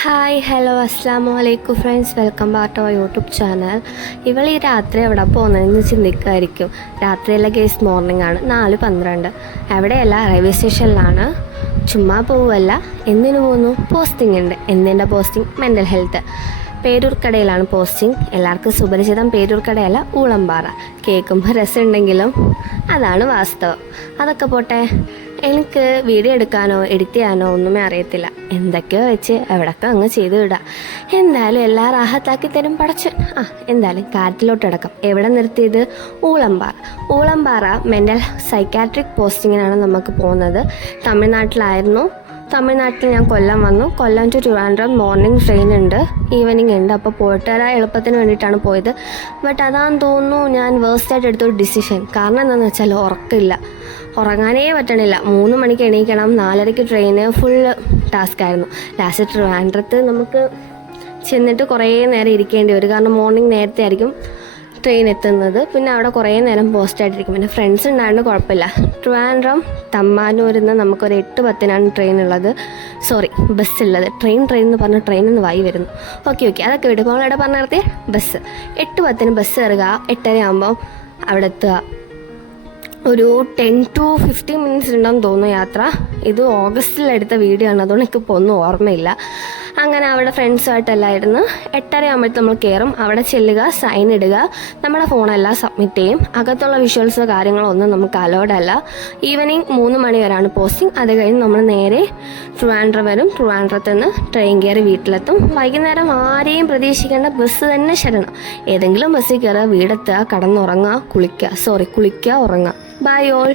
Hi hello അസ്സാമു അലൈക്കും friends, welcome back to our YouTube channel. ഇവൾ ഈ രാത്രി എവിടെ പോകുന്നതെന്ന് ചിന്തിക്കുമായിരിക്കും. രാത്രിയല്ല കേസ്, മോർണിംഗ് ആണ്, 4:12. എവിടെയല്ല, റെയിൽവേ സ്റ്റേഷനിലാണ്. ചുമ്മാ പോവുമല്ല. എന്തിനു പോകുന്നു? പോസ്റ്റിംഗ് ഉണ്ട്. എന്തിൻ്റെ പോസ്റ്റിംഗ്? Mental health. പേരൂർക്കടയിലാണ് പോസ്റ്റിംഗ്. എല്ലാവർക്കും സുപരിചിതം പേരൂർക്കടയല്ല, ഊളംപാറ. കേൾക്കുമ്പോൾ രസമുണ്ടെങ്കിലും അതാണ് വാസ്തവം. അതൊക്കെ പോട്ടെ, എനിക്ക് വീഡിയോ എടുക്കാനോ എഡിറ്റ് ചെയ്യാനോ ഒന്നുമേ അറിയത്തില്ല. എന്തൊക്കെയോ വെച്ച് എവിടൊക്കെ അങ്ങ് ചെയ്ത് വിടാം. എന്തായാലും എല്ലാം റാഹത്താക്കി തരും പടച്ചൻ. എന്തായാലും കാര്യത്തിലോട്ട് കിടക്കാം. എവിടെ നിർത്തിയത്? ഊളംപാറ മെൻ്റൽ സൈക്കാട്രിക് പോസ്റ്റിങ്ങിനാണ് നമുക്ക് പോകുന്നത്. തമിഴ്നാട്ടിൽ ഞാൻ കൊല്ലം വന്നു. കൊല്ലം ടു ട്രിവാൻഡ്രം മോർണിംഗ് ട്രെയിൻ ഉണ്ട്, ഈവനിങ് ഉണ്ട്. അപ്പോൾ പോയിട്ട് വരാൻ എളുപ്പത്തിന് വേണ്ടിയിട്ടാണ് പോയത്. ബട്ട് അതാന്ന് തോന്നുന്നു ഞാൻ വേഴ്സ്റ്റായിട്ട് എടുത്തൊരു ഡിസിഷൻ. കാരണം എന്താണെന്ന് വെച്ചാൽ ഉറങ്ങാനേ പറ്റണില്ല. 3 മണിക്ക് എണീക്കണം, 4:30 ട്രെയിന്. ഫുള്ള് ടാസ്ക് ആയിരുന്നു. ലാസ്റ്റ് ട്രിവാൻഡ്രത്ത് നമുക്ക് ചെന്നിട്ട് കുറേ നേരം ഇരിക്കേണ്ടി വരും. കാരണം മോർണിംഗ് നേരത്തെ ആയിരിക്കും ട്രെയിൻ എത്തുന്നത്. പിന്നെ അവിടെ കുറേ നേരം പോസ്റ്റായിട്ടിരിക്കും. പിന്നെ ഫ്രണ്ട്സ് ഉണ്ടായതുകൊണ്ട് കുഴപ്പമില്ല. ട്രിവാൻഡ്രം തമ്പാനൂരിൽ നിന്ന് നമുക്കൊരു 8:10 ട്രെയിൻ ഉള്ളത്. ബസ്സുള്ളത്. ട്രെയിൻ എന്ന് പറഞ്ഞ ട്രെയിനിൽ നിന്ന് വായി വരുന്നു. ഓക്കെ അതൊക്കെ വിടും. അപ്പോൾ അവിടെ പറഞ്ഞ നിർത്തിയ ബസ് 8:10 ബസ് കയറുക. 8:30 ആകുമ്പം അവിടെ എത്തുക. ഒരു 10 to 15 മിനിറ്റ്സ് ഉണ്ടാകും തോന്നുന്നു യാത്ര. ഇത് ഓഗസ്റ്റിലെടുത്ത വീഡിയോ ആണ്, അതുകൊണ്ട് എനിക്കിപ്പോൾ ഒന്നും ഓർമ്മയില്ല. അങ്ങനെ അവിടെ ഫ്രണ്ട്സുമായിട്ടെല്ലാം ഇരുന്ന് 8:30 ആകുമ്പോഴത്തേക്ക് നമ്മൾ കയറും. അവിടെ ചെല്ലുക, സൈൻ ഇടുക, നമ്മുടെ ഫോണെല്ലാം സബ്മിറ്റ് ചെയ്യും. അകത്തുള്ള വിഷ്വൽസോ കാര്യങ്ങളോ ഒന്നും നമുക്ക് അലോഡ് അല്ല. ഈവനിങ് 3 മണി വരെയാണ് പോസ്റ്റിംഗ്. അത് കഴിഞ്ഞ് നമ്മൾ നേരെ ട്രിവാൻഡ്രം വരും. ട്രിവാൻഡ്രത്ത് നിന്ന് ട്രെയിൻ കയറി വീട്ടിലെത്തും. വൈകുന്നേരം ആരെയും പ്രതീക്ഷിക്കേണ്ട, ബസ് തന്നെ ശരണം. ഏതെങ്കിലും ബസ്സിൽ കയറുക, വീടെത്തുക, കിടന്നുറങ്ങുക, കുളിക്കുക, ഉറങ്ങുക. Bye all.